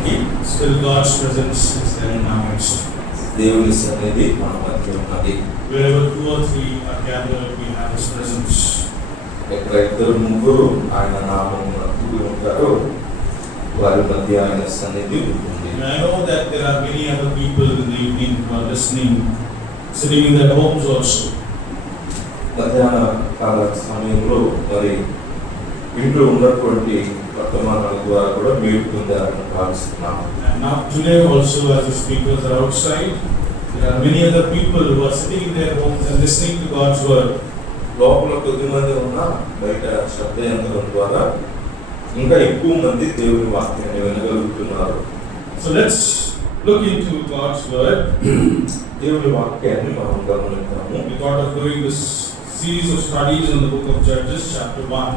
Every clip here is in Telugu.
ఉన్నప్పటికీ still God's presence is there in our midst. దేవుని సన్నిధి మన మధ్య ఉన్నది. Wherever 2 or 3 are gathered, we have His presence. ఎక్కడ 2-3 ఆయన నామమున కూడి ఉంటారో వారి మధ్య ఆయన సన్నిధి ఉంటుంది. And I know that there are many other people in the evening who are listening, sitting in their homes also. మధ్యాహ్న కాల సమయంలో మరి ఇంట్లో ఉన్నటువంటి వర్తమానాల ద్వారా కూడా మీరు పొందారని భావిస్తున్నాము. And now today also, as the speakers are outside, there are many other people who are sitting in their homes and listening to God's word. లోపల కొద్దిమంది ఉన్నా బయట శబ్దయంత్రం ద్వారా ఇంకా ఎక్కువ మంది దేవుని వాక్యాన్ని వినగలుగుతున్నారు. So let's look into God's word. దేవుని వాక్యాన్ని మనం గమనిద్దాము. We thought of doing this series of studies in the book of Judges, chapter 1.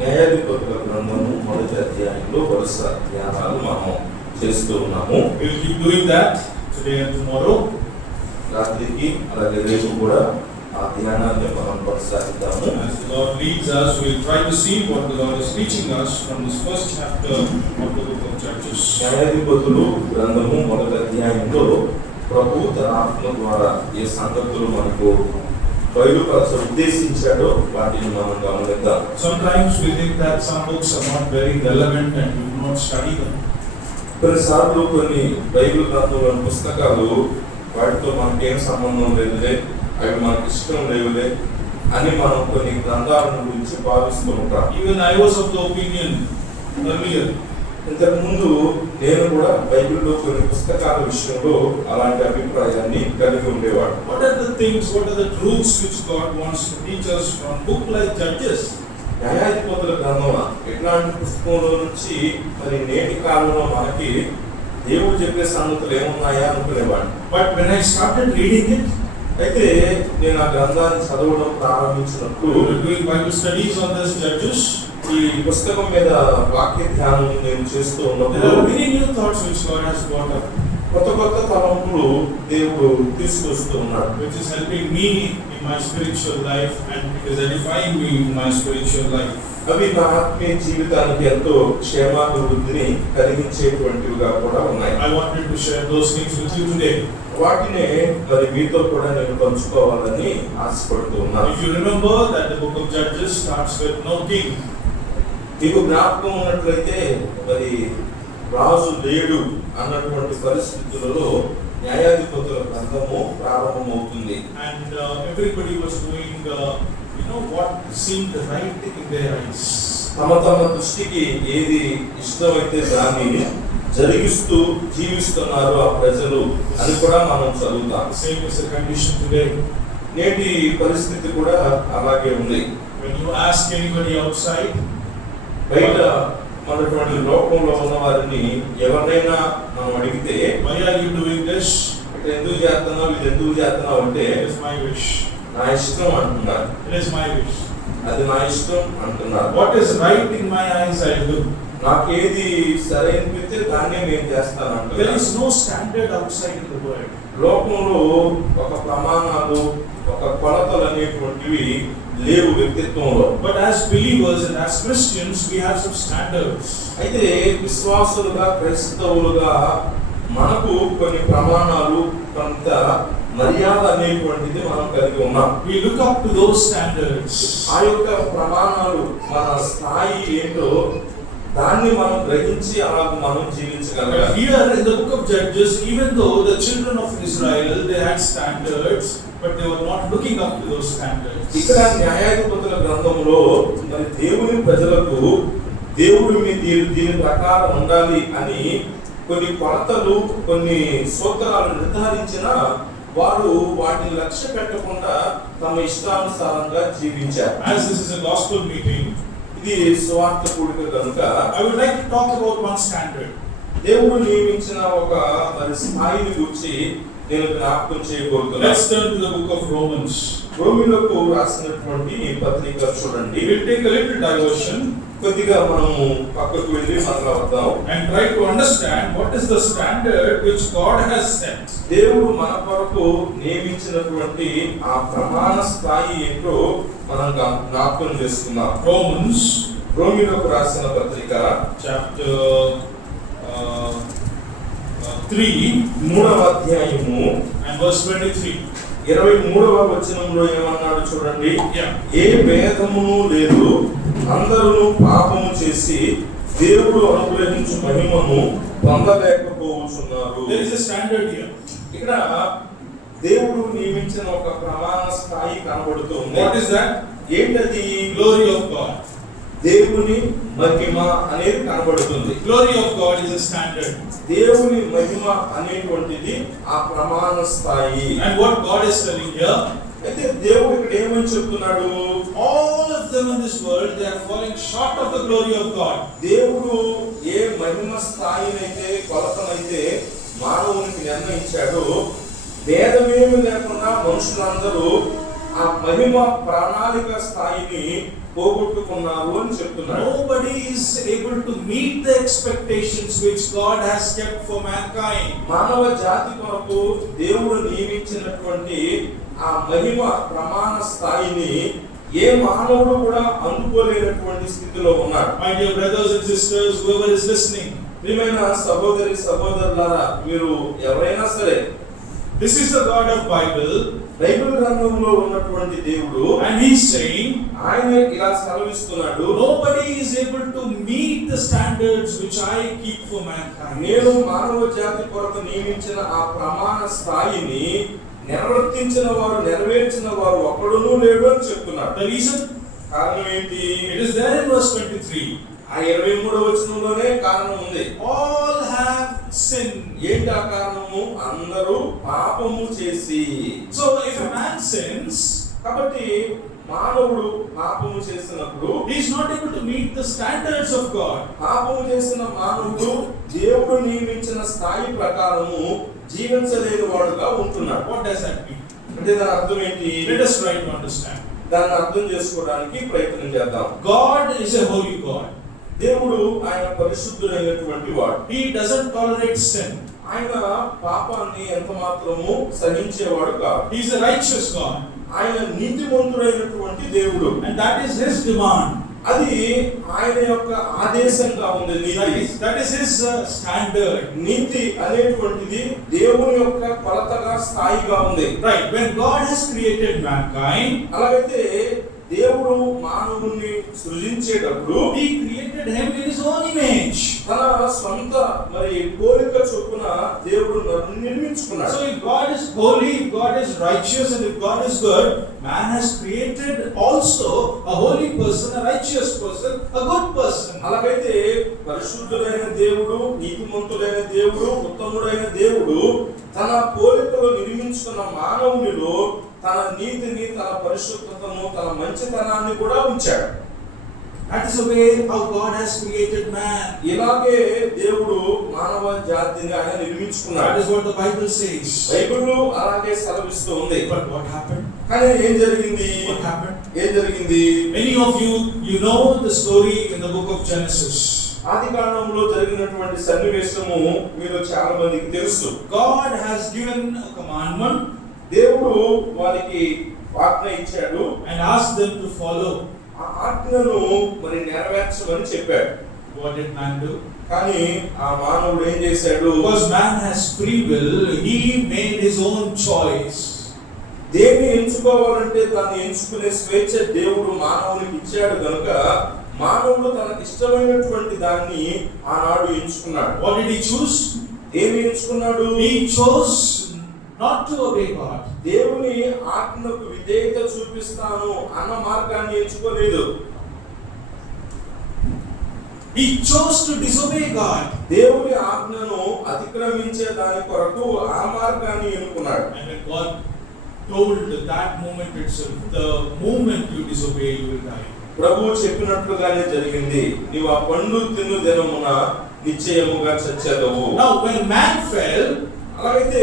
న్యాయాధిపతుల గ్రంథము 1వ అధ్యాయంలో వరుస ధ్యానాలు మనం చేస్తూ ఉన్నాము. We'll keep doing that today and tomorrow. రాత్రికి అలాగే రేపు కూడా ఆ ధ్యానాన్ని మనం కొనసాగిద్దాము. As the Lord leads us, we'll try to see what the Lord is teaching us from this first chapter of the book of Judges. న్యాయాధిపతులు గ్రంథము 1వ అధ్యాయంలో ప్రభు తన ఆత్మ ద్వారా ఏ సంగతులు మనకు బయలుపరచ ఉద్దేశించాడో వాటిని మనం గమనిద్దాం. Sometimes we think that some books are not very relevant and we do not study them. కొన్నిసార్లు కొన్ని బైబిల్ గ్రంథంలోని పుస్తకాలు వాటితో మనకేం సంబంధం లేదులే, అవి మనకి ఇష్టం లేవులే అని మనం కొన్ని గ్రంథాల గురించి భావిస్తూ ఉంటాం. Even I was of the opinion earlier. ఇంతకు ముందు నేను కూడా బైబిల్లో కొన్ని పుస్తకాల విషయంలో అలాంటి అభిప్రాయాన్ని కలిగి ఉండేవాడు. What are the things, what are the truths which God wants to teach us from book like Judges? న్యాయాధిపతుల గ్రంథం ఎట్లాంటి పుస్తకంలో నుంచి మరి నేటి కాలంలో మనకి దేవుడు చెప్పే సంగతులు ఏమున్నాయా అనుకునేవాడు. But when I started reading it, అయితే నేను ఆ గ్రంథాన్ని చదవడం ప్రారంభించినప్పుడు we were doing Bible studies on this Judges. ఈ పుస్తకం మీద వాక్య ధ్యానం నేను చేస్తూ There ఉన్నప్పుడు are many new thoughts which God has brought up, కొత్త కొత్త తలంపులు దేవుడు తీసుకొస్తూ ఉన్నాడు. which is helping me in my spiritual life and it is edifying me in my spiritual life. అవి నా ఆత్మీయ జీవితానికి ఎంతో క్షేమాభివృద్ధిని కలిగించేటువంటివిగా కూడా ఉన్నాయి. I wanted to share those things with you today. వాటినే మరి మీతో కూడా నేను పంచుకోవాలని ఆశపడుతూ ఉన్నాను. If you remember that the book of Judges starts with no king. మీకు జ్ఞాపకం ఉన్నట్లయితే మరి రాజు లేడు అన్నటువంటి పరిస్థితులలో న్యాయాధిపతుల గ్రంథము ప్రారంభమవుతుంది. And everybody was doing what seemed right in their eyes. తమ తమ దృష్టికి ఏది ఇష్టమైతే దాన్ని జరిగిస్తూ జీవిస్తున్నారు ఆ ప్రజలు అని కూడా మనం చదువుతాం. Same is the condition today. నేటి పరిస్థితి కూడా అలాగే ఉంది. When you ask anybody outside, బయట మనటువంటి లోకంలో ఉన్న వారిని ఎవరినైనా మనం అడిగితే why are you doing this? ఇటు ఎందుకు చేస్తున్నావు, ఇది ఎందుకు చేస్తున్నావు అంటే It is my wish. నా ఇష్టం అంటున్నారు. It is my wish. అది నా ఇష్టం అంటున్నారు. What is right in my eyes, I do. నాకేది సరైనది దాన్నే నేను చేస్తాను There అంటున్నారు. is no standard outside in the world. లోకంలో ఒక ప్రమాణాలు, ఒక కొలతలు అనేటువంటివి లేవు వ్యక్తిత్వంలో. But as believers and as Christians, we have some standards. అయితే విశ్వాసులుగా క్రైస్తవులుగా మనకు కొన్ని ప్రమాణాలు, కొంత మర్యాద అనేటువంటిది మనం కలిగి ఉన్నాం. We look up to those standards. ఆ యొక్క ప్రమాణాలు మన స్థాయి ఏంటో దాన్ని మనం గ్రహించి అలా మనం జీవించగలగాలి. But here in the book of Judges, even though the children of Israel, they had standards, but they were not looking up to those standards. ఇక్కడ న్యాయాధిపతుల గ్రంథంలో మరి దేవుని ప్రజలకు దేవుడు దీని ప్రకారం ఉండాలి అని కొన్ని కొలతలు, కొన్ని సూత్రాలు నిర్ధారించిన వారు వాటిని లక్ష్య పెట్టకుండా తమ ఇష్టానుసారంగా జీవించారు. As this is a gospel meeting, ఇది స్వార్థ కూడిక కనుక I would like to talk about one standard. దేవుడు నియమించిన ఒక మరి స్థాయిని గురించి నేను జ్ఞాపకం చేయబోతున్నాను. Let's turn to the book of Romans. రోమీయులకు రాసినటువంటి పత్రిక చూడండి. We will take a little diversion కొద్దిగా మనము పక్కకు వెళ్ళి మరలా వద్దాం and try to understand what is the standard which God has set. దేవుడు మన కొరకు నియమించినటువంటి ఆ ప్రమాణ స్థాయి ఏంటో మనం జ్ఞాపకం చేసుకుందాం. Romans రోమీయులకు రాసిన పత్రిక chapter 3 మూడవ అధ్యాయము and verse 23. 23వ వచనంలో ఏమన్నాడు చూడండి. Yeah. ఏ భేదమును లేదు, అందరూ పాపము చేసి దేవుడు అనుగ్రహించు మహిమను పొందలేకపోతున్నారు. There is a standard here. ఇక్కడ దేవుడు నియమించిన ఒక ప్రమాణ స్థాయి కనబడుతుంది. What is that? ఏంటది? Glory of God. దేవుని మహిమ అనేది కనబడుతుంది. Glory of God is a standard. దేవుని మహిమ అనేటువంటిది ఆ ప్రమాణ స్థాయి. And what God is telling here, అయితే దేవుడు ఇక్కడ ఏమని చెప్తున్నాడు? all of them in this world, they are falling short of the glory of God. దేవుడు ఏ మహిమ స్థాయినైతే కొలతనైతే మానవునికి నిర్ణయించాడో, భేదమేమి లేకుండా మనుషులందరూ ఆ మహిమ ప్రణాళిక స్థాయిని పోగొట్టుకున్నారు అని చెప్తున్నాడు. Nobody is able to meet the expectations which God has kept for mankind. మానవ జాతి కొరకు దేవుడు నియమించినటువంటి ఆ మహిమ ప్రమాణ స్థాయిని ఏ మానవుడు కూడా అందుకోలేనటువంటి స్థితిలో ఉన్నాడు. My dear brothers and sisters, whoever is listening, ప్రియమైన సహోదరి సహోదరులారా, మీరు ఎవరైనా సరే, this is the God of Bible, Bible గ్రంథంలో ఉన్నటువంటి దేవుడు, and he is saying, ఆయన ఇలా సెలవిస్తున్నాడు, nobody is able to meet the standards which I keep for mankind. నేను మానవ జాతి కొరకు నియమించిన ఆ ప్రమాణ స్థాయిని నెరవేర్చిన వారు ఒక్కడునూ లేడు అని చెప్తున్నాడు. The reason? కారణం ఏంటి? It is there in verse 23. ఆ 23వ వచనంలోనే కారణం ఉంది. All have sinned. ఏంటి ఆ కారణము? అందరూ పాపము చేసి. So if a man sins, కాబట్టి మానవుడు పాపము చేసినప్పుడు he is not able to meet the standards of God. పాపము చేసిన మానవుడు దేవుడు నియమించిన స్థాయి ప్రకారము జీవించలేని వాడుగా ఉంటున్నాడు. What does that mean? అంటే దాని అర్థం ఏంటి? Let us try to understand. దాన్ని అర్థం చేసుకోవడానికి ప్రయత్నం చేద్దాం. God is a holy God. దేవుడు ఆయన పరిశుద్ధుడైనటువంటి వాడు. He doesn't tolerate sin. ఆయన పాపాన్ని ఎంత మాత్రము సహించేవాడు కాదు. He is a righteous God. ఆయన నీతిమంతుడైనటువంటి దేవుడు. And that is his demand. అది ఆయన యొక్క ఆదేశంగా ఉంది. That is his standard. నీతి అనేటువంటిది దేవుని యొక్క కొలతగా స్థాయిగా ఉంది. Right. When God has created mankind, అలాగైతే దేవుడు మానవుని సృజించేటప్పుడు he created him in his own image. తన స్వంత పోలిక చొప్పున దేవుడు నిర్మించుకున్నాడు. So if God is holy, if God is righteous, and if God is good, man has created also a holy person, a righteous person, a good person. అలాగైతే పరిశుద్ధుడైన దేవుడు, నీతిమంతుడైన దేవుడు, ఉత్తముడైన దేవుడు తన పోలికలో నిర్మించుకున్న మానవునిలో తన నీతిని, తన పరిశుద్ధతను, తన మంచితనాన్ని కూడా ఉంచాడు. That is the way how God has created man. ఇలాగే దేవుడు మానవ జాతిని ఆయన నిర్మించుకున్నాడు. That is what the Bible says. Bible అలాగే సెలవిస్తూ ఉంది. But what happened? కానీ ఏం జరిగింది? What happened? ఏం జరిగింది? Many of you know the story in the book of Genesis. ఆదికాండంలో జరిగినటువంటి సన్నివేశము మీరు చాలా మందికి తెలుసు. God has given a commandment. దేవుడు వారికి ఆజ్ఞ ఇచ్చాడు and asked them to follow. ఆ ఆజ్ఞను నెరవేర్చమని చెప్పాడు. What did man do? కానీ ఆ మానవుడు ఏం చేశాడు? Because man has free will, he made his own choice. దేన్ని ఎంచుకోవాలంటే దాన్ని ఎంచుకునే స్వేచ్ఛ దేవుడు మానవునికి ఇచ్చాడు కనుక మానవుడు తనకి ఇష్టమైనటువంటి దాన్ని ఆనాడు ఎంచుకున్నాడు. What did he choose? ఏమి ఎంచుకున్నాడు? He chose not to obey God. దేవుని ఆజ్ఞకు విధేయత చూపిస్తాను అన్న మార్గాన్ని ఎంచుకోలేదు. He chose to disobey God. దేవుని ఆజ్ఞను అతిక్రమించే దాని కొరకు ఆ మార్గాన్ని ఎన్నుకున్నాడు. And when God told that moment itself, the moment you disobey, you will die. ప్రభువు చెప్పినట్లుగానే జరిగింది. నీవు ఆ పండు తిను దినమున నిశ్చయముగా చచ్చెదవు. Now when man fell, అలాగైతే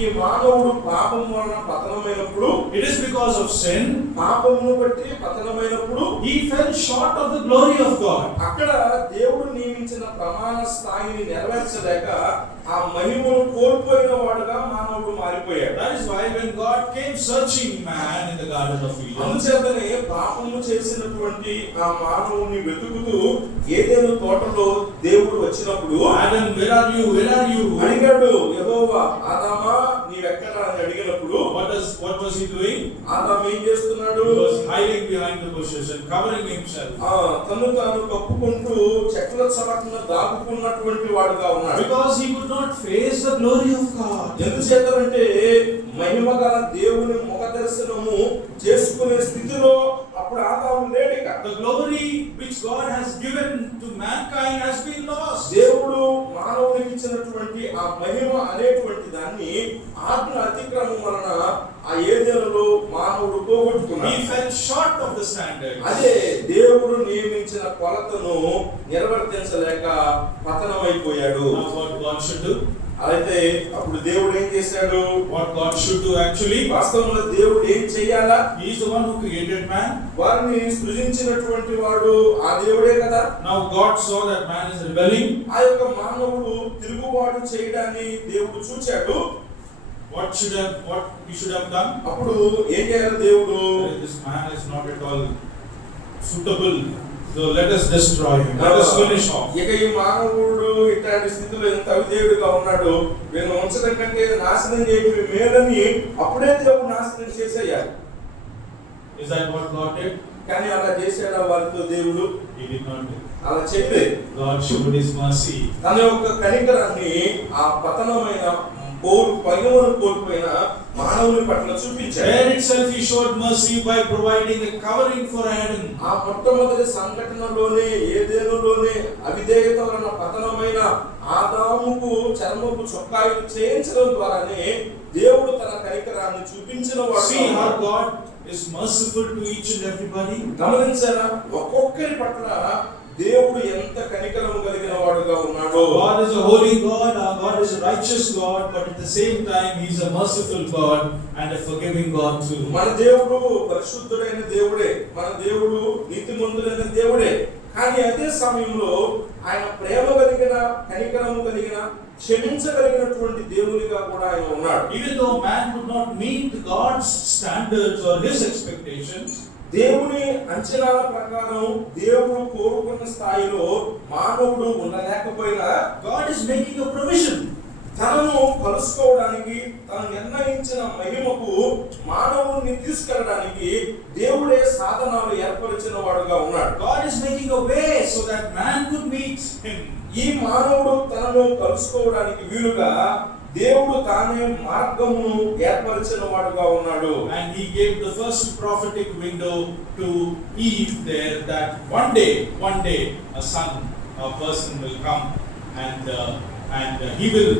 ఈ మానవుడు పాపం వలన పతనమైనప్పుడు, it is because of sin. పాపమును బట్టి పతనమైనప్పుడు He fell short of the glory of God. అక్కడ దేవుడు నియమించిన ప్రమాణ స్థాయిని నెరవేర్చలేక ఆ మహిమను కోల్పోయిన వాడుగా మానవుడు మానవుడు మారిపోయాడు. That is why when God came searching man in the Garden of Eden, అందుచేతనే పాపము చేసినటువంటి ఆ మానవుని వెతుకుతూ ఏదెను తోటలో దేవుడు వచ్చినప్పుడు Adam, where are you? Where are you? అడిగాడు యెహోవా, ఆదామా నీవెక్కడ అని అడిగినప్పుడు What was he doing? ఆదాము ఏం చేస్తున్నాడు? He was hiding behind the bushes and covering himself. తను తాను కప్పుకుంటూ చెట్ల చలకన దాగుకున్నటువంటి వాడుగా ఉన్నాడు. Because he could not face the glory of God. ఎందుచేతంటే మహిమగల దేవుని ముఖ దర్శనము చేసుకునే స్థితిలో అప్పుడు ఆదాము లేడిక. The glory which God has given to mankind has been lost. దేవుడు మానవునికి ఇచ్చినటువంటి ఆ మహిమ అనేటువంటి దాన్ని ఆజ్ఞ అతిక్రమం వలన ఆ ఏదెనులో మానవుడు పోగొట్టుకున్నాడు. He fell short of the standard. అదే దేవుడు నియమించిన కొలతను నిర్వర్తించలేక పతనమైపోయాడు. What God should do? అయితే అప్పుడు దేవుడు ఏం చేశాడు? What God should do actually? వాస్తవంలో దేవుడు ఏం చేయాలా? He is the one who created man. వారిని సృజించినటువంటి వాడు ఆ దేవుడే కదా. Now God saw that man is rebelling. ఆ యొక్క మానవుడు తిరుగుబాటు చేయడాన్ని దేవుడు చూచాడు. What he should have done? అప్పుడు ఏం చేయాలి దేవుడు? This man is not at all suitable. So let us destroy him. Let us finish off. ఇక ఈ మానవుడు ఇట్లాంటి స్థితిలో ఎంత అవిధేయుడిగా ఉన్నాడు, వీళ్ళని ఉంచడం కంటే నాశనం చేయడం మేలని అప్పుడే దేవుడు నాశనం చేసేయాలి. Is that what God did? కానీ అలా చేశాడా వారితో దేవుడు? He did not do. అలా చేయలేదు. God showed his mercy. తన యొక్క కనికరాన్ని ఆ పతనమైన పరిగణను కోల్పోయిన మానవుని పట్ల చూపించాడు. There itself he showed mercy by providing a covering for Adam. ఆ మొట్టమొదటి సంఘటనలోనే ఏదేనులోనే అవిధేయత వలన పతనమైన ఆదాముకు చర్మపు చొక్కాయిలు చేయించడం ద్వారానే దేవుడు తన కనికరాన్ని చూపించిన వాడు. See how God is merciful to each and everybody. గమనించారా? ఒక్కొక్కరి పట్ల దేవుడు ఎంత కనికరము కలిగిన వాడుగా ఉన్నాడో. God is a holy God, our God is a righteous God, but at the same time he is a merciful God and a forgiving God too. మన దేవుడు పరిశుద్ధుడైన దేవుడే, మన దేవుడు నీతిమంతుడైన దేవుడే. కానీ అదే సమయంలో ఆయన ప్రేమ కలిగిన, కనికరము కలిగిన, క్షమించగలిగినటువంటి దేవునిగా కూడా ఆయన ఉన్నాడు. Even though man could not meet God's standards or his expectations, దేవుని అంచనాల ప్రకారం దేవుడు కోరుకున్న స్థాయిలో మానవుడు ఉండలేకపోయినా God is making a provision. తనను కలుసుకోవడానికి, తను నిర్ణయించిన మహిమకు మానవుడిని తీసుకెళ్ళడానికి దేవుడే సాధనాలు ఏర్పరిచిన వాడుగా ఉన్నాడు. God is making a way so that man could meet him. ఈ మానవుడు తనను కలుసుకోవడానికి వీలుగా దేవుడు తానే మార్గమును ఏర్పరిచిన వాడుగా ఉన్నాడు. And he gave the first prophetic window to Eve there that one day a son, a person will come and he will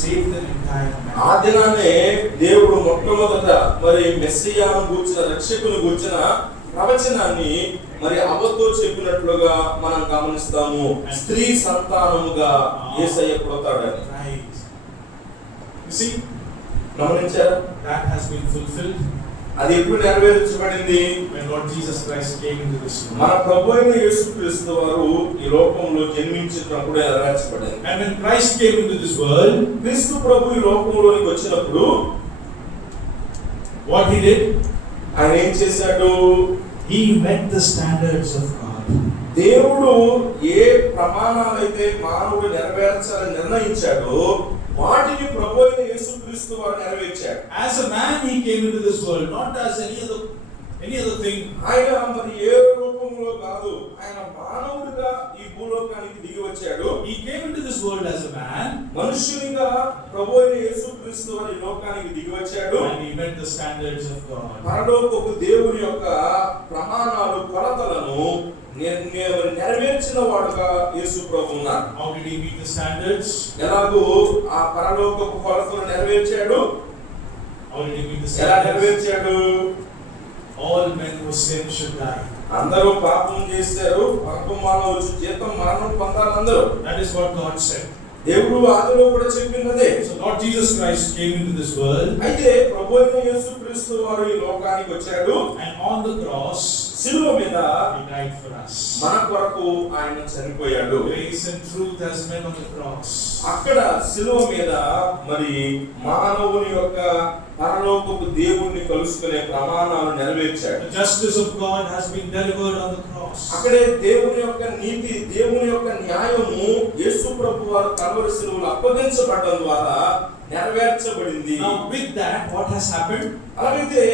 save the entire man. ఆ దినానే దేవుడు మొట్టమొదట మరి మెస్సియాను గూర్చిన, రక్షకుని గూర్చిన ప్రవచనాన్ని మరి అవ్వతో చెప్పినట్లుగా మనం గమనిస్తాము. స్త్రీ సంతానముగా యేసయ్య పుడతాడని. Right. You see, గమనించారా? that has been fulfilled అది ఎప్పుడు నెరవేర్చబడింది? when Lord Jesus Christ came into this world. మన ప్రభువైన యేసుక్రీస్తు వారు ఈ లోకంలో జన్మించినప్పుడు నెరవేర్చబడింది. And when Christ came into this world, క్రీస్తు ప్రభు ఈ లోకంలోనికి వచ్చినప్పుడు what he did? ఆయన ఏం చేశాడు? He met the standards of God. దేవుడు ఏ ప్రమాణాలైతే మానవుడు నెరవేర్చాలని నిర్ణయించాడో వాటిని ప్రభువైన యేసుక్రీస్తు వారు నెరవేర్చాడు. As a man he came into this world, not as any other thing. ఆయన మరి ఏ రూపంలో కాదు, ఆయన మానవుడిగా ఈ భూలోకానికి దిగి వచ్చాడు. He came into this world as a man. మనుష్యునిగా ప్రభువైన యేసుక్రీస్తు వారు ఈ లోకానికి దిగి వచ్చాడు. And he met the standards of God. పరలోకపు దేవుని యొక్క ప్రమాణాలు, కొలతలను నెరవేర్చిన వాడుగా యేసు ప్రభు ఉన్నారు. How did he meet the standards? ఎలాగో ఆ పరలోకపు కొలతలు నెరవేర్చాడు. How did he meet the ఎలా standards? నెరవేర్చాడు? All men who sin should die. అందరూ పాపం చేశారు, పాపం మానవులు జీతం మరణం పొందాలి అందరూ. That is what God said. దేవుడు ఆదిలో కూడా చెప్పినదే. So Lord Jesus Christ came into this world. అయితే ప్రభువైన యేసుక్రీస్తు వారు ఈ లోకానికి వచ్చాడు. And on the cross, శిలువ మీద He died for us. మన కొరకు ఆయన చనిపోయాడు. Grace and truth has met on the cross. అక్కడ శిలువ మీద మరి మానవుని యొక్క పరలోకపు దేవుణ్ణి కలుసుకునే ప్రమాణాలు నెరవేర్చాడు. The justice of God has been delivered on the cross. అక్కడే దేవుని యొక్క నీతి, దేవుని యొక్క న్యాయము యేసు ప్రభు వారు కల్వరి శిలువలో అప్పగించబడడం ద్వారా నెరవేర్చబడింది. Now with that, what has happened? అలాగైతే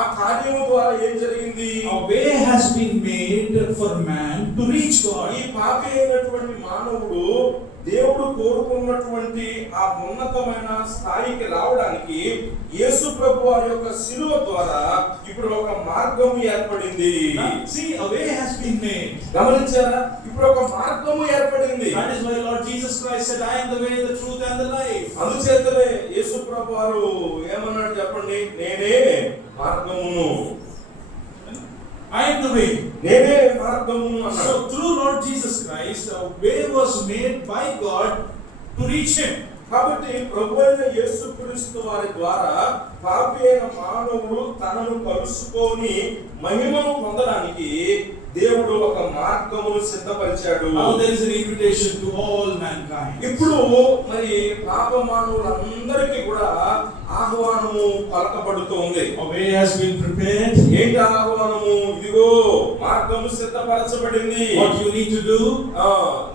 ఆ కార్యము ద్వారా ఏం జరిగింది? A way has been made for man to reach God. ఈ పాపి అయినటువంటి మానవుడు దేవుడు కోరుకున్నటువంటి ఆ ఉన్నతమైన స్థాయికి రావడానికి యేసు ప్రభు వారి యొక్క శిలువ ద్వారా ఇప్పుడు ఒక మార్గం ఏర్పడింది. See, a way has been made. గమనించారా? ఇప్పుడు ఒక మార్గము ఏర్పడింది. That is why Lord Jesus Christ said, I am the way, the truth and the life. అందుచేతనే యేసు ప్రభు వారు ఏమన్నాడు చెప్పండి? నేనే మార్గమును, I am the way. నేనే మార్గమును అన్నాడు. So through Lord Jesus Christ, a way was made by God to reach Him. కాబట్టి ప్రభువైన యేసుక్రీస్తు వారి ద్వారా పాపి అయిన మానవుడు తనను కలుసుకొని మహిమను పొందడానికి దేవుడు ఒక మార్గమును సిద్ధపరిచాడు. Now there is an invitation to all mankind. ఇప్పుడు మరి పాప మానవులందరికీ కూడా ఆహ్వానము పలకబడుతోంది. A way has been prepared. ఏంటి ఆహ్వానము? ఇదిగో మార్గము సిద్ధపరచబడింది. What you need to do?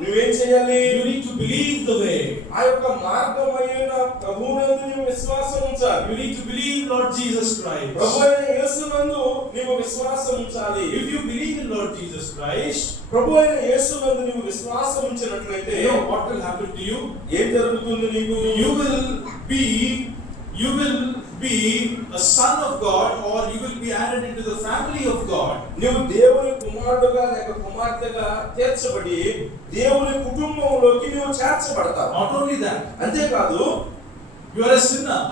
నువ్వేం చేయాలి? You need to believe the way. ఆ యొక్క మార్గమైన ప్రభువునందు నీవు విశ్వాసం ఉంచాలి. You need to believe Lord Jesus Christ. ప్రభువైన యేసునందు నీవు విశ్వాసం ఉంచాలి. If you believe in Lord Jesus Christ, ప్రభువైన యేసునందు నీవు విశ్వాసం ఉంచినట్లయితే you know what will happen to you? ఏం జరుగుతుంది నీకు? You will be a son of God, or you will be added into the family of God. నీవు దేవుని కుమారుడుగా లేక కుమార్తెగా తీర్చబడి దేవుని కుటుంబంలోకి నీవు చేర్చబడతావు. Not only that, అంతేకాదు you are a sinner,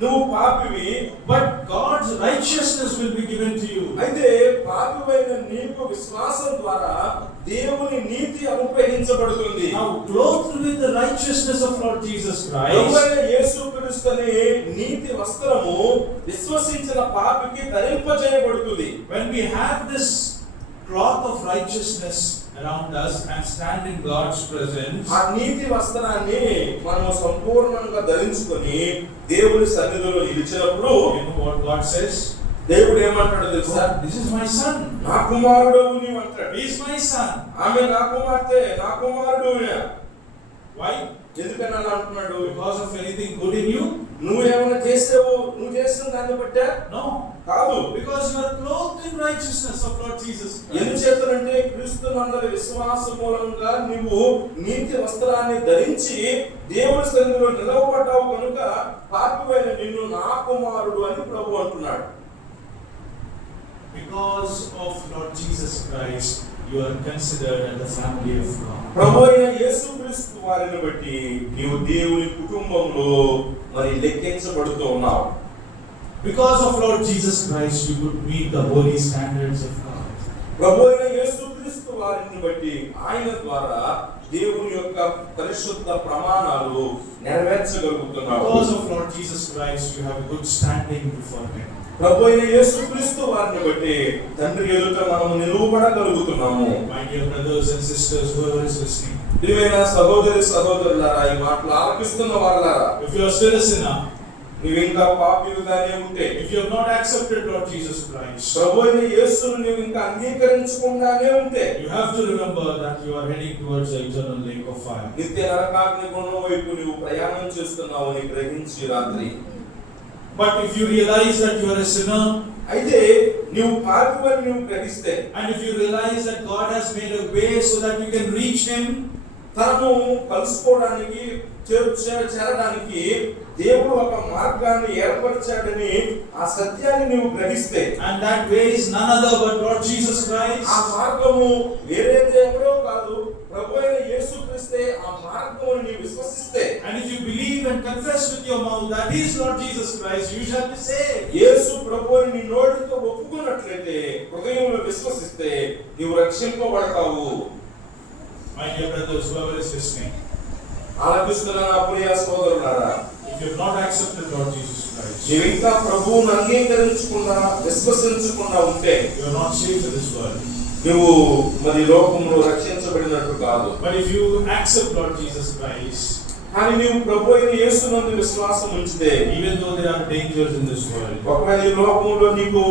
నువ్వు పాపివి, but God's righteousness will be given to you. అయితే పాపివైన నీకు విశ్వాసం ద్వారా దేవుని నీతి అనుగ్రహించబడుతుంది. Now clothed with the righteousness of Lord Jesus Christ, ప్రభువైన యేసుక్రీస్తు అనే నీతి వస్త్రము విశ్వసించిన పాపికి ధరింపజేయబడుతుంది. when we have this cloth of righteousness around us and stand in God's presence, ఆ నీతి వస్త్రాన్ని మనము సంపూర్ణంగా ధరించుకొని దేవుని సన్నిధిలో నిలిచినప్పుడు you know what God says? దేవుడు ఏమంటాడో తెలుసా? This is my son. నా కుమారుడవు నీవు అంటాడు. He is my son. ఆమె నా కుమార్తె, నా కుమారుడు. Why? ఎందుకని అలా అంటున్నాడు? Because of anything good in you? నువ్వేమైనా చేసావు? నువ్వు చేసిన దాన్ని బట్టే? No. కాదు. Because you are clothed in righteousness of Lord Jesus Christ. ఎందుచేతనంటే క్రీస్తునందలి విశ్వాస మూలంగా నీవు నీతి వస్త్రాన్ని ధరించి దేవుని సన్నిధిలో నిలవబడ్డావు కనుక పాపివైన నిన్ను నా కుమారుడు అని ప్రభు అంటున్నాడు. Because of Lord Jesus Christ, you are considered as the family of God. ప్రభువైన యేసుక్రీస్తు వారిని బట్టి నీవు దేవుని కుటుంబంలో మరి లెక్కించబడుతూ ఉన్నావు. Because of Lord Jesus Christ, you could meet the holy standards of God. ప్రభువైన యేసుక్రీస్తు వారిని బట్టి ఆయన ద్వారా దేవుని యొక్క పరిశుద్ధ ప్రమాణాలు నెరవేర్చగలుగుతున్నావు. Because of Lord Jesus Christ, you have good standing before Him. ప్రభువైన యేసుక్రీస్తు వారిని బట్టి తండ్రి ఎదుట మనము నిలువబడగలుగుతున్నాము. My dear brothers and sisters, whoever is listening, ప్రియమైన సహోదరి సహోదరులారా, ఈ మాటలు ఆలకిస్తున్న వారులారా, if you are still a sinner, నీవు ఇంకా పాపిగానే ఉంటే, if you have not accepted Lord Jesus Christ, ప్రభువైన యేసును నీవు ఇంకా అంగీకరించకుండానే ఉంటే, you have to remember that you are heading towards the eternal lake of fire. నిత్య నరకాగ్ని గుణం వైపు నీవు ప్రయాణం చేస్తున్నావు అని గ్రహించి రాత్రి. But if you realize that you are a sinner, అయితే నీవు పాపివని నీవు గ్రహిస్తే, and if you realize that God has made a way so that you can reach Him, తనను కలుసుకోవడానికి చేరడానికి దేవుడు ఒక మార్గాన్ని ఏర్పరిచాడని ఆ సత్యాన్ని నీవు గ్రహిస్తే, and that way is none other but Lord Jesus Christ, ఆ మార్గము వేరే దేవుడో కాదు, ప్రభువైన యేసుక్రీస్తే ఆ మార్గమును నీవు విశ్వసిస్తే, and if you believe and confess with your mouth that He is Lord Jesus Christ, you shall be saved. యేసు ప్రభువుని నీ నోటితో ఒప్పుకున్నట్లయితే, హృదయంలో విశ్వసిస్తే నీవు రక్షింపబడతావు. My dear brothers, whoever is listening, ఆలపిస్తున్న నా ప్రియ సోదరులారా, if you have not accepted Lord Jesus Christ, నీవు ఇంకా ప్రభువును అంగీకరించకుండా విశ్వసించకుండా ఉంటే you are not saved in this world. నువ్వు మరి లోకంలో రక్షించబడినట్టు కాదు. But if you accept Lord Jesus Christ, కానీ నీవు ప్రభు అయిన యేసునందు విశ్వాసం ఉంచితే, even though there are dangers in this world, ఒకవేళ ఈ లోకంలో నీకు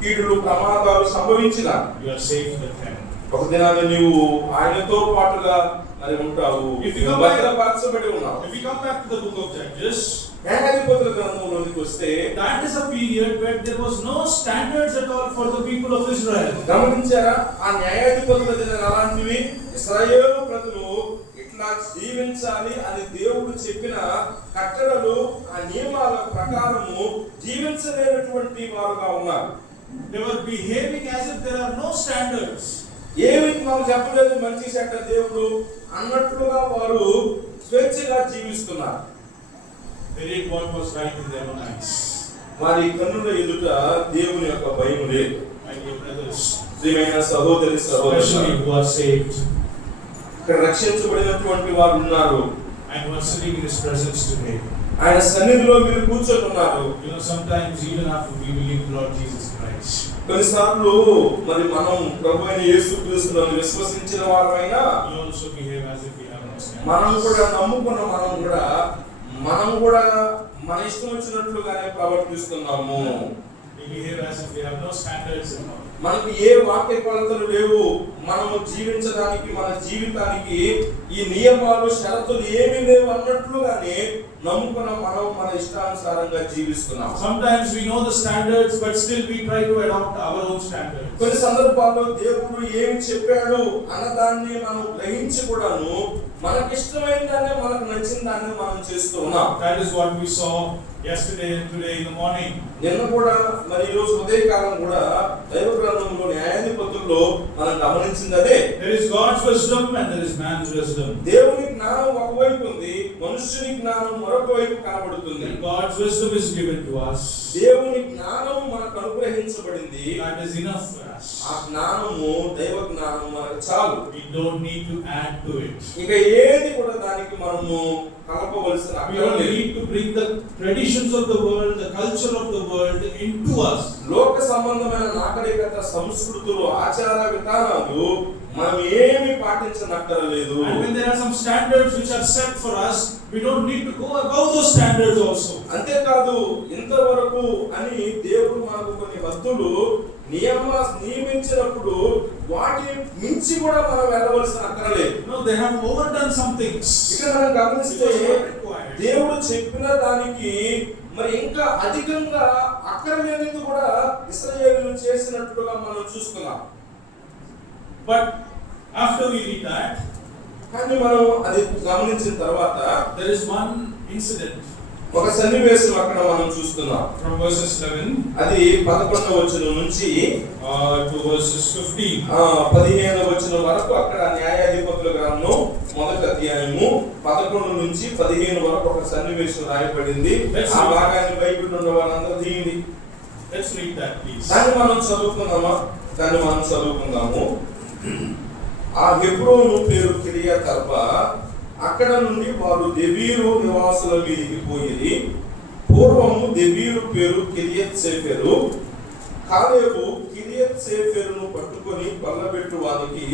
కీడులు ప్రమాదాలు సంభవించినా, you are safe with Him. ఒక దినాన్ని నీవు ఆయనతో పాటుగా మరి ఉంటావు. If you come భద్రపరచబడి ఉన్నావు. If you come back to the book of Judges, న్యాయాధిపతుల గ్రంథంలోనికి వస్తే, that is a period where there was no standards at all for the people of Israel. గమనించారా? ఆ న్యాయాధిపతుల దినాలు అలాంటివి. ఇశ్రాయేలు ప్రజలు ఇట్లా జీవించాలి అని దేవుడు చెప్పిన కట్టడలు, ఆ నియమాల ప్రకారము జీవించలేనటువంటి వారుగా ఉన్నారు. They were behaving as if there are no standards. ఏమి మనం చెప్పలేదు మంచి చెడ్డ దేవుడు అన్నట్లుగా వారు స్వేచ్ఛగా జీవిస్తున్నారు. They did what was right in their own eyes. వారి కన్నుల ఎదుట దేవుని యొక్క భయం లేదు. My dear brothers, ప్రియమైన సహోదరి especially సహోదరులు, who are saved ఇక్కడ రక్షించబడినటువంటి వారు ఉన్నారు. and who are sitting in His presence today. ఆయన సన్నిధిలో మీరు కూర్చొని ఉన్నారు. You know, sometimes even after we believe in Lord Jesus Christ, కొన్నిసార్లు మరి మనం ప్రభు అయిన యేసుక్రీస్తును విశ్వసించిన వారైనా we also behave as if we have no standards. మనం కూడా నమ్ముకున్న మనం కూడా మన ఇష్టం వచ్చినట్లుగానే ప్రవర్తిస్తున్నాము. We behave as if we have no standards in all. మనకు ఏ వాక్య కొలతలు లేవు. మనము జీవించడానికి, మన జీవితానికి ఈ నియమాలు షరతులు ఏమీ లేవు అన్నట్లుగానే నమ్ముకున్న మనం మన ఇష్టానుసారంగా జీవిస్తున్నాం. Sometimes we know the standards, but still we try to adopt our own standards. కొన్ని సందర్భాల్లో దేవుడు ఏమి చెప్పాడు అన్నదాన్ని మనం గ్రహించి కూడాను మనకిష్టమైన దాన్ని, మనకు నచ్చిన దాన్ని మనం చేస్తూ ఉన్నాం. That is what we saw yesterday and today in the morning. నిన్న కూడా మరి ఈ రోజు ఉదయకాలం కూడా దైవ గ్రంథంలో న్యాయాధిపతుల్లో మనం గమనించింది అదే. There is God's wisdom and there is man's wisdom. దేవుని జ్ఞానం ఒకవైపు ఉంది, మనుషుని జ్ఞానం మరొక వైపు కనబడుతుంది. And God's wisdom is given to us. దేవుని జ్ఞానం మనకు అనుగ్రహించబడింది. That is enough for us. ఆ జ్ఞానము, దైవ జ్ఞానం మనకు చాలు. We don't need to add to it. ఇక ఏది కూడా దానికి మనము కలపవలసిన We అక్కర don't లేదు. need to bring the traditions of the world, the culture of the world into us. లోక సంబంధమైన నాగరికత, సంస్కృతులు, ఆచార విధానాలు మనం ఏమి పాటించనక్కరలేదు. And when there are some standards which are set for us, we don't need to go above those standards also. అంతేకాదు, ఇంతవరకు అని దేవుడు మనకు కొన్ని హద్దులు నియమించినప్పుడు వాటిని మించి కూడా మనం వెళ్ళవలసిన అక్కరలేదు. No, they have overdone some things. ఇక్కడ మనం గమనిస్తే దేవుడు చెప్పిన దానికి మరి ఇంకా అధికంగా అక్కరలేనిది కూడా ఇశ్రాయేలీయులు చేసినట్లుగా మనం చూస్తున్నాం. But after we read that, కానీ మనం అది గమనించిన తర్వాత there is one incident ఒక సన్నివేశం అక్కడ మనం చూస్తున్నాం. from verses 11 అది 11వ వచనం నుంచి to verses 15. 15వ వచనం వరకు అక్కడ న్యాయాధిపతుల గ్రంథం మొదటి అధ్యాయము 11 నుంచి 15 వరకు ఒక సన్నివేశం రాయబడింది. ఆ భాగాన్ని బైబిల్ ఉన్న వాళ్ళందరూ తీయండి. Let's read that, please. దాన్ని మనం చదువుకుందాము. ఆ హెబ్రోను పేరు కిరియతర్బ, అక్కడ నుండి వారు దెబీరు నివాసుల మీదికి పోయి, పూర్వము దెబీరు పేరు కిరియత్ సేఫెరు. కాలేబు కిరియత్ సేఫెరును పట్టుకొని బల్లబెట్టు వానికి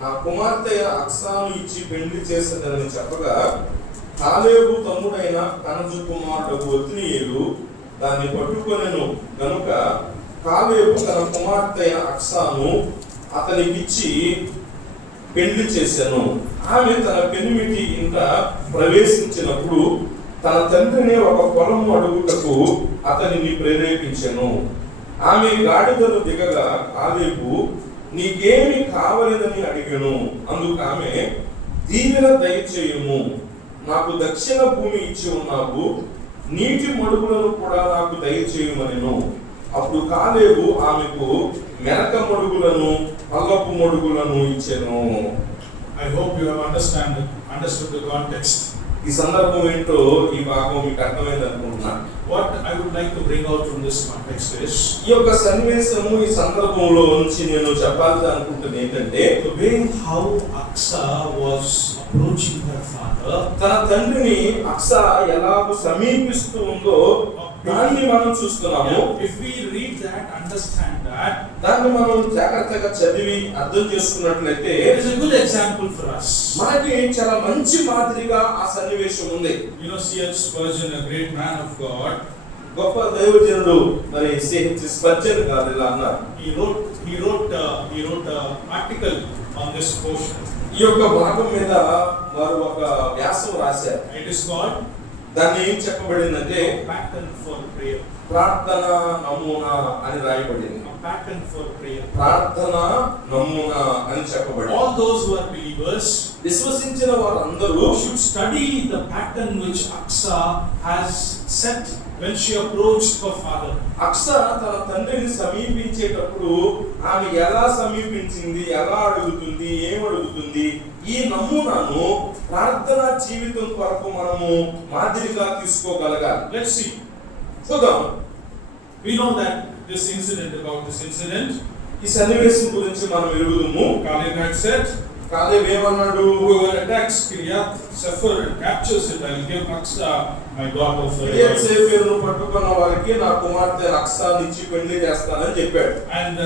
నా కుమార్తె అక్సాను ఇచ్చి పెళ్లి చేసేదని చెప్పగా, కాలేబు తమ్ముడైన కనజు కుమారుడు ఒత్నియేలు దాన్ని పట్టుకొనెను గనుక కాలేబు తన కుమార్తె అక్సాను అతనికిచ్చి పెళ్లి చేశాను. ఆమె తన పెనిమిటి ఇంట ప్రవేశించినప్పుడు తన తండ్రిని ఒక పొలము అడుగుటకు అతనిని ప్రేరేపించెను. ఆమె గాడిదలు దిగగా కాలేబు నీకేమి కావలేదని అడిగెను. అందుకు ఆమె దీవెన దయచేయుము, నాకు దక్షిణ భూమి ఇచ్చి ఉన్నావు, నీటి మడుగులను కూడా నాకు దయచేయమనెను. అప్పుడు కాలేబు ఆమెకు మెరక మడుగులను, పల్లపు మడుగులను ఇచ్చెను. I hope you have understood the context. ఈ సందర్భం ఏంటో ఈ భాగం మీకు అర్థమైంది అనుకుంటున్నాను. What I would like to bring out from this context is ఈ యొక్క సన్నివేశము, ఈ సందర్భంలో నుంచి నేను చెప్పాలి అనుకుంటుంది ఏంటంటే, the way how Aksa was approaching her father, తన తండ్రిని అక్సా ఎలాగో సమీపిస్తూ ఉందో, of దాన్ని మనం చూస్తున్నాము. If we read that, understand that, దాన్ని మనం జాగ్రత్తగా చదివి అర్థం చేసుకున్నట్లయితే it is a good example for us. మనకి చాలా మంచి మాదిరిగా ఆ సన్నివేశం ఉంది. You know, C.H. Spurgeon, a great man of God, గొప్ప దైవజనుడు మరి C.H. స్పర్జన్ గారు ఇలా అన్నారు. he wrote an article on this portion. ఈ యొక్క భాగం మీద వారు ఒక వ్యాసం రాశారు. It is called దాన్ని ఏం చెప్పబడిందంటే pattern for prayer. ప్రార్థన నమూనా అని రాయబడింది. A pattern for prayer. ప్రార్థన నమూనా అని చెప్పబడింది. All those who are believers విశ్వసించిన వారందరూ should study the pattern which Aksa has set when she approached her father. అక్స తన తండ్రిని సమీపించేటప్పుడు ఆమె ఎలా సమీపించింది, ఎలా అడుగుతుంది, ఏం అడుగుతుంది, ఈ నమూనాను ప్రార్థనా జీవితం కొరకు మనము మాదిరిగా తీసుకోగలగాలి. Let's see. చూద్దాం. We know that about this incident, ఈ సన్నివేశం గురించి మనం ఎరుగుదుము. Caleb had said, కాలేబ్ ఏమన్నాడు? whoever attacks Kiriath Sefer and captures it, I will give Aksa my daughter for కిరియత్ a wife. సేఫెరును పట్టుకున్న వారికి నా కుమార్తె అక్సాని ఇచ్చి పెళ్లి చేస్తానని చెప్పాడు. And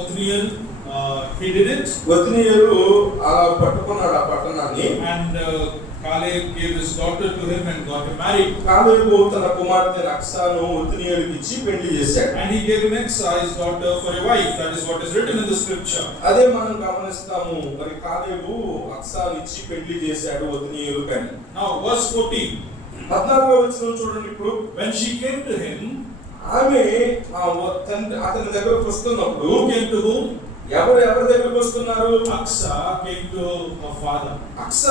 Othniel, he did it. ఒత్నీయులు అలా పట్టుకున్నాడు ఆ పట్టణాన్ని. And Caleb gave his daughter to him and got him married. కాలేబు తన కుమార్తె అక్సాను ఒత్నీయులకు ఇచ్చి పెళ్లి చేశాడు. And he gave him Aksa, his daughter, for a wife. That is what is written in the scripture. అదే మనం గమనిస్తాము. మరి కాలేబు అక్సాని ఇచ్చి పెళ్లి చేశాడు ఒత్నీయులకని. Now verse 14. 14వ వచనం చూడండి. ఇప్పుడు When she came to him, ఆమె అతని దగ్గరకు వస్తున్నప్పుడు who came to whom? ఎవరి దగ్గరకు వస్తున్నారు? Aksa came to her father. అక్స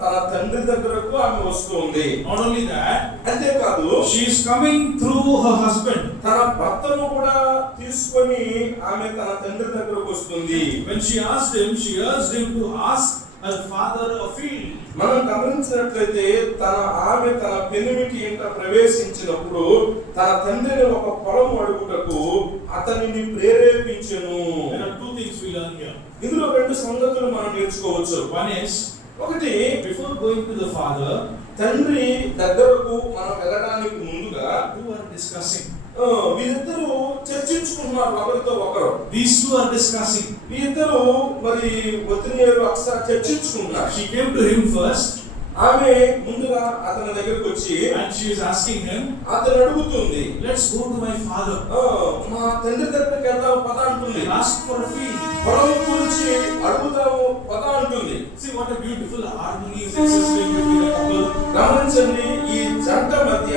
తన తండ్రి దగ్గరకు ఆమె వస్తుంది. Not only that, అంతేకాదు she is coming through her husband. తన భర్తను కూడా తీసుకొని ఆమె తన తండ్రి దగ్గరకు వస్తుంది. When she asked him, she urged him to ask her father a field. మనం గమనించినట్లయితే ఆమె తన పెనిమిటి ఇంట ప్రవేశించినప్పుడు తన తండ్రిని ఒక పొలం అడుగుటకు అతనిని ప్రేరేపించెను. There are two things we learn here. ఇందులో రెండు సంగతులు మనం నేర్చుకోవచ్చు. One is, ఒకటి, before going to the father, తండ్రి దగ్గరకు మనం వెళ్ళడానికి ముందుగా two are discussing. వీరిద్దరూ చర్చించుకుంటున్నారు ఒకరితో ఒకరు. These two are discussing. వీరిద్దరూ మరి ఒత్నీయులు అక్స చర్చించుకుంటున్నారు. She came to him first. ఆమె ముందుగా అతని దగ్గరికి వచ్చి And she is asking him, అతను అడుగుతుంది, let's go to my father. మా తండ్రి దగ్గరికి వెళ్దాం పద అంటుంది. And ask for a field. పొలం గురించి అడుగుదాము పద అంటుంది. See what a beautiful harmony is existing between a couple. గమనించండి, ఈ జంట మధ్య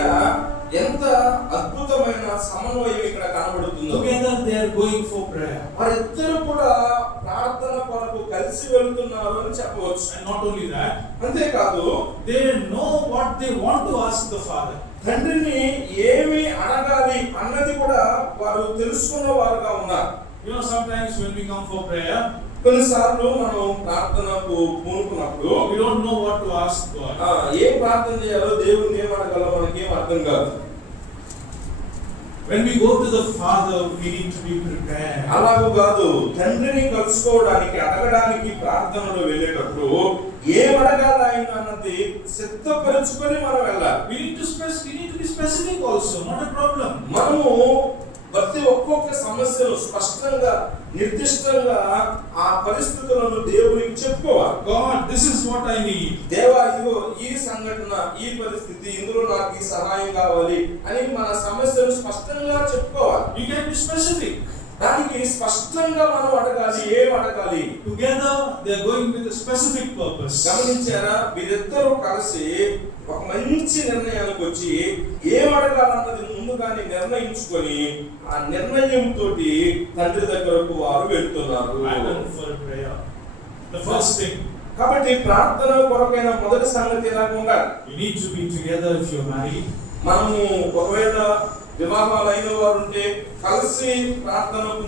ఎంత అద్భుతమైన సమన్వయం ఇక్కడ కనబడుతుందో. Together they are going for prayer. వారిద్దరూ కూడా ప్రార్థన కొరకు కలిసి వెళ్తున్నారు అని చెప్పవచ్చు. And not only that, అంతేకాదు they know what they want to ask the father. తండ్రిని ఏమి అడగాలి అన్నది కూడా వారు తెలుసుకున్న వారుగా ఉన్నారు. You know, sometimes when we come for prayer, కొన్నిసార్లు మనం ప్రార్థనకు పూనుకున్నప్పుడు we don't know what to ask God. ఏం ప్రార్థన చేయాలో, దేవుని ఏం అడగాలో మనకేం అర్థం కాదు. When we go to the father, we need to be prepared. అలాగూ కాదు, తండ్రిని కలుసుకోవడానికి అడగడానికి ప్రార్థనలో వెళ్ళేటప్పుడు ఏం అడగాలి ఆయన అన్నది సిద్ధపరచుకొని మనం వెళ్ళాలి. We need to be specific also, not a problem. మనము ప్రతి ఒక్కొక్క సమస్యను స్పష్టంగా నిర్దిష్టంగా ఆ పరిస్థితులను దేవునికి చెప్పుకోవాలి. God, this is what I need. దేవా, ఇదిగో ఈ సంఘటన, ఈ పరిస్థితి, ఇందులో నాకు ఈ సహాయం కావాలి అని మన సమస్యను స్పష్టంగా చెప్పుకోవాలి. You can be specific. దానికి స్పష్టంగా మనం అడగాలి. ఏం అడగాలి? Together they are going with a specific purpose. గమనించారా? వీరిద్దరూ కలిసి ఒక మంచి నిర్ణయానికి వచ్చి ఏం అడగాలన్నది ముందుగానే నిర్ణయించుకొని ఆ నిర్ణయంతో తండ్రి దగ్గరకు వారు వెళ్తున్నారు. The first thing, కాబట్టి ప్రార్థన కొరకైన మొదటి సంగతి ఎలా ఉండాలి? you need to be together if you are married. మనము ఒకవేళ వివాహాలు అయిన వారు ఉంటే కలిసి ప్రార్థనకు